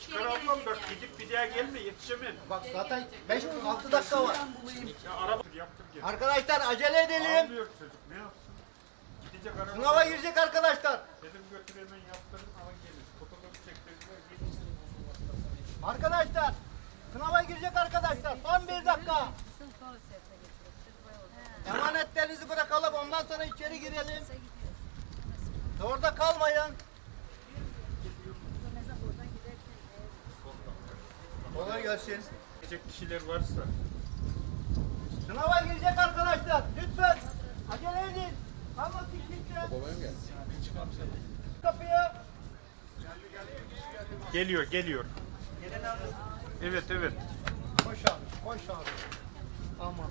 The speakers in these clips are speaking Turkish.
çıkaralım bak yani gidip bir daha gelme yetişemem. Bak zaten gidecek. 5 altı dakika ya var. Ya araba Arkadaşlar acele edelim. Çocuk, ne yapsın? Gidecek Sınava girecek, girecek arkadaşlar. Dedim götür hemen yaptırın ama gelir. Fotoğrafı çektirdim. Arkadaşlar sınava girecek arkadaşlar. Tam bir dakika. Emanetlerinizi bırakalım ondan sonra içeri girelim. Orada kalmayın. gelsin. Gelecek kişiler varsa. Sınava girecek arkadaşlar. Lütfen. Acele edin. Ama sikiyle. Yani, kapıya. Geliyor, geliyor. Gel. Gel, gel. gel, gel. gel. gel, gel. Evet, evet. Koş abi, koş abi. Aman.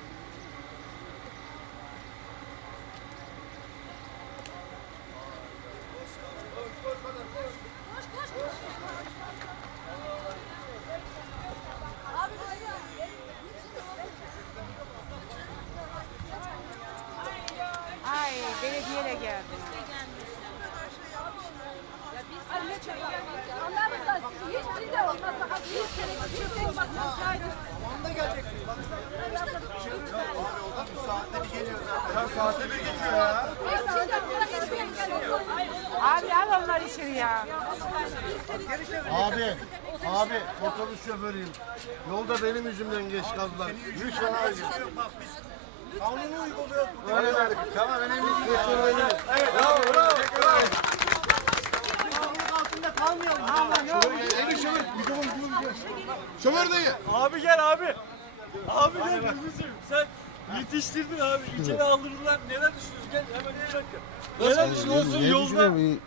O, ya. Ya. Abi, abi, abi, abi otobüs şoförüyüm. Yolda benim yüzümden geç kaldılar. Hiç fena değil. Kanunu uyguluyor. Öyle verdik. Tamam, önemli Evet, evet. almıyorum. Abi, dayı. Abi gel abi. Abi gel abi Sen yetiştirdin abi. İçeri aldırdılar. Neler düşünüyorsun? Gel hemen bir dakika. Neler düşünüyorsun ne, düşün? yolda?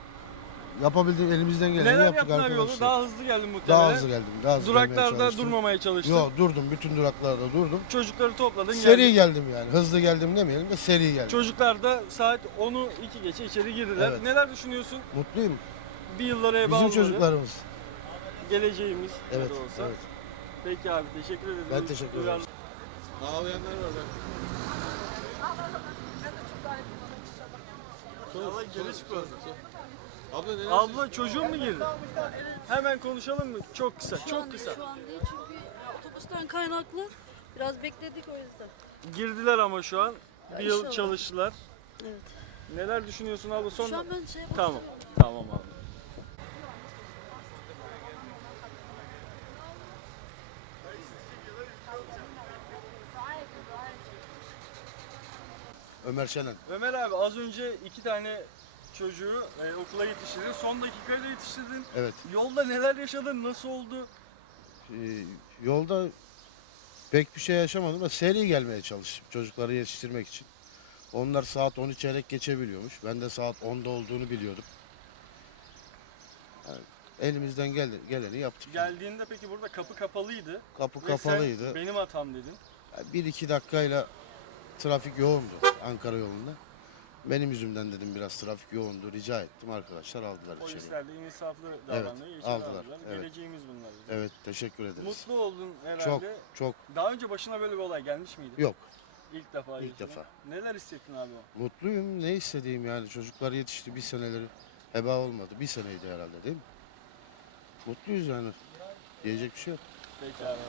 Yapabildiğim elimizden geleni yaptık arkadaşlar. Daha hızlı geldim bu Daha hızlı geldim. Daha hızlı duraklarda çalıştım. durmamaya çalıştım. Yok durdum. Bütün duraklarda durdum. Çocukları topladın. Seri geldim. yani. Hızlı geldim demeyelim de seri geldim. Çocuklar da saat 10'u 2 geçe içeri girdiler. Neler düşünüyorsun? Mutluyum bir yıl oraya bağlı. Bizim bağlıyorum. çocuklarımız. Geleceğimiz. Evet. Olsa. Evet. Peki abi teşekkür ederim. Ben teşekkür ederim. Ağlayanlar var. Abla, Abla, Abla şey çocuğun mu girdi? Hemen konuşalım mı? Çok kısa, şu çok anda, kısa. şu an değil çünkü otobüsten kaynaklı. Biraz bekledik o yüzden. Girdiler ama şu an. Ya yani bir şey yıl oldu. çalıştılar. Evet. Neler düşünüyorsun abla? Son... Şu an ben şey Tamam, bakalım. tamam abla. Ömer Şenen. Ömer abi az önce iki tane çocuğu e, okula yetiştirdin. Son dakikada yetiştirdin. Evet. Yolda neler yaşadın? Nasıl oldu? Ee, yolda pek bir şey yaşamadım ama seri gelmeye çalıştım çocukları yetiştirmek için. Onlar saat 13 on çeyrek geçebiliyormuş. Ben de saat 10'da olduğunu biliyordum. Yani elimizden gel, geleni yaptık. Geldiğinde peki burada kapı kapalıydı. Kapı Ve kapalıydı. benim hatam dedin. Yani bir iki dakikayla trafik yoğundu Ankara yolunda. Benim yüzümden dedim biraz trafik yoğundu. Rica ettim arkadaşlar aldılar Polisler içeri. Polislerle insaflı davranıyor. Evet, İçer aldılar. aldılar. Evet. Geleceğimiz bunlar. Bizim. Evet teşekkür ederiz. Mutlu oldun herhalde. Çok çok. Daha önce başına böyle bir olay gelmiş miydi? Yok. İlk defa. İlk yüzüne. defa. Neler hissettin abi Mutluyum. Ne istediğim yani çocuklar yetişti bir seneleri heba olmadı. Bir seneydi herhalde değil mi? Mutluyuz yani. Ya, Diyecek evet. bir şey yok. Peki tamam. abi.